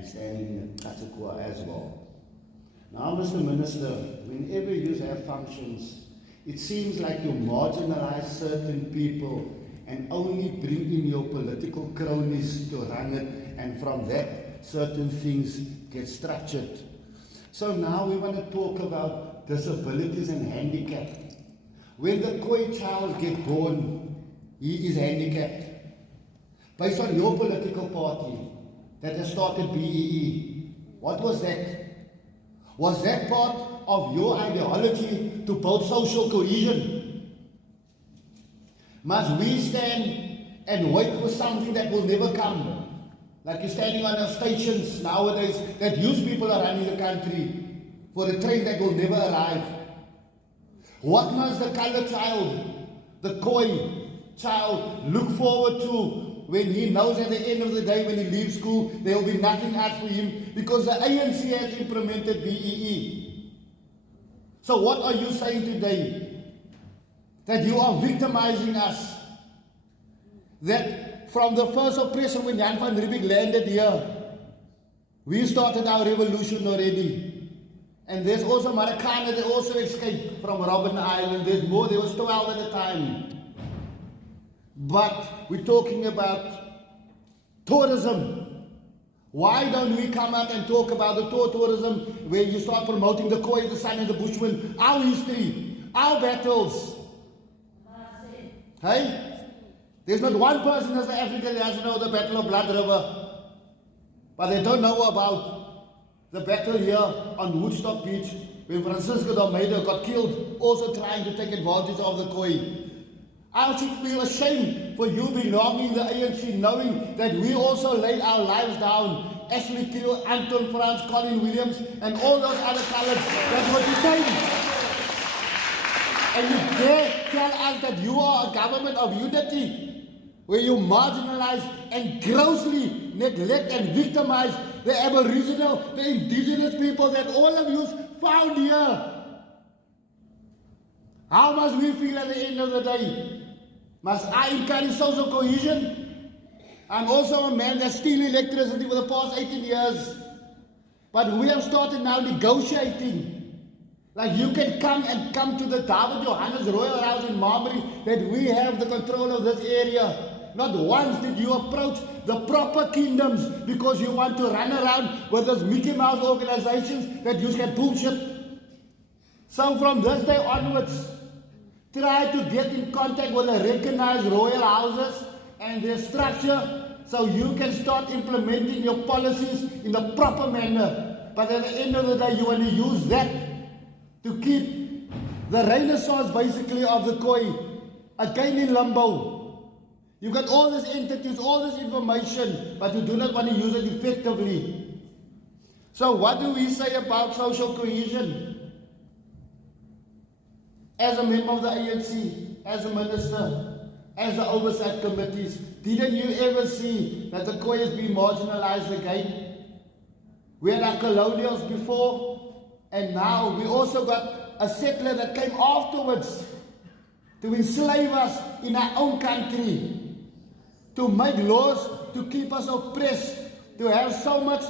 and standing in Katakua as well. Now, Mr. Minister, whenever you have functions, it seems like you marginalize certain people and only bring in your political cronies to run it, and from that, certain things get structured. So now we want to talk about disabilities and handicap. When the Khoi child gets born, he is handicapped. Based on your political party that has started BEE, what was that? Was that part of your ideology to build social cohesion? Must we stand and wait for something that will never come? Like you're standing on our stations nowadays that use people are running the country for a train that will never arrive. What must the colored child, the Khoi child, look forward to when he knows at the end of the day when he leaves school there will be nothing else for him because the ANC has implemented BEE? So what are you saying today? That you are victimizing us? That from the first oppression when Jan van Riebeeck landed here, we started our revolution already. And there's also Marikana that also escaped from Robben Island. There's more, there was 12 at the time. But we're talking about tourism. Why don't we come out and talk about the tourism where you start promoting the Khoi, the San and the Bushman, our history, our battles? Hey? There's not one person in South Africa that doesn't know the Battle of Blood River. But they don't know about the battle here on Woodstock Beach when Francisco Almeida got killed, also trying to take advantage of the Khoi. I should feel ashamed for you belonging to the ANC, knowing that we also laid our lives down. Ashley Keel, Anton Franz, Colin Williams, and all those other colors that were detained. And you dare tell us that you are a government of unity, where you marginalize and grossly neglect and victimize the Aboriginal, the indigenous people that all of you found here. How must we feel at the end of the day? Must I encourage social cohesion? I'm also a man that's stealing electricity for the past 18 years. But we have started now negotiating. Like you can come to the David Johannes Royal House in Marbury that we have the control of this area. Not once did you approach the proper kingdoms because you want to run around with those Mickey Mouse organizations that you can bullshit. So from this day onwards, try to get in contact with the recognized royal houses and their structure so you can start implementing your policies in the proper manner. But at the end of the day, you want to use that to keep the renaissance basically of the Khoi again in limbo. You've got all these entities, all this information, but you do not want to use it effectively. So what do we say about social cohesion? As a member of the ANC, as a minister, as the oversight committees, didn't you ever see that the Khoi has been marginalized again? We had our colonials before, and now we also got a settler that came afterwards to enslave us in our own country, to make laws to keep us oppressed, to have so much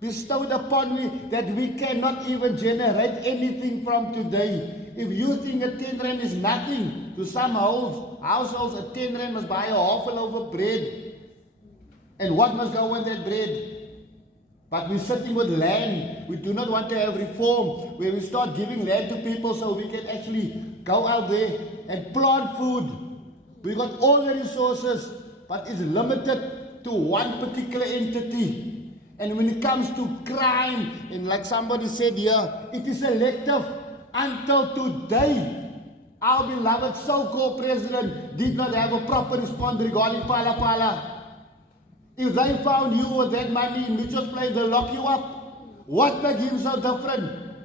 bestowed upon me that we cannot even generate anything from today. If you think a 10 rand is nothing, to some households a 10 rand must buy a half a loaf of bread. And what must go on that bread? But we're sitting with land. We do not want to have reform where we start giving land to people so we can actually go out there and plant food. We got all the resources, but it's limited to one particular entity. And when it comes to crime, and like somebody said here, it is selective. Until today, our beloved so-called president did not have a proper response regarding Phala Phala. If they found you with that money in Mitchell's Plain, they'll lock you up. What makes him so different?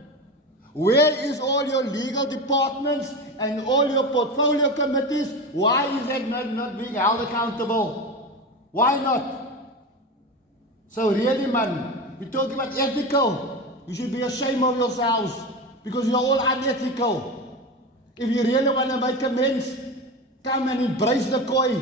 Where is all your legal departments and all your portfolio committees? Why is that not being held accountable? Why not? So really, man, we're talking about ethical. You should be ashamed of yourselves because you're all unethical. If you really want to make amends, come and embrace the Khoi.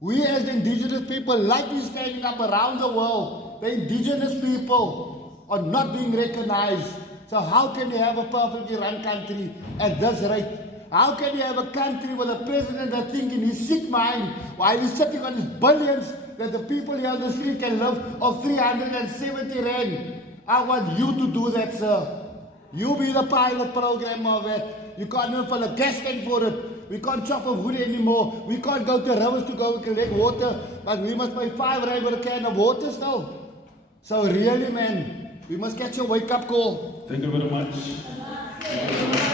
We as the indigenous people, like we're standing up around the world, the indigenous people are not being recognized. So how can you have a perfectly run country at this rate? How can you have a country with a president that thinks in his sick mind while he's sitting on his billions that the people here on the street can live of 370 rand? I want you to do that, sir. You be the pilot program of it. You can't even fill a gas tank for it. We can't chop a wood anymore. We can't go to rivers to go collect water, but we must pay 5 rand for a can of water still. So really, man, we must catch a wake-up call. Thank you very much.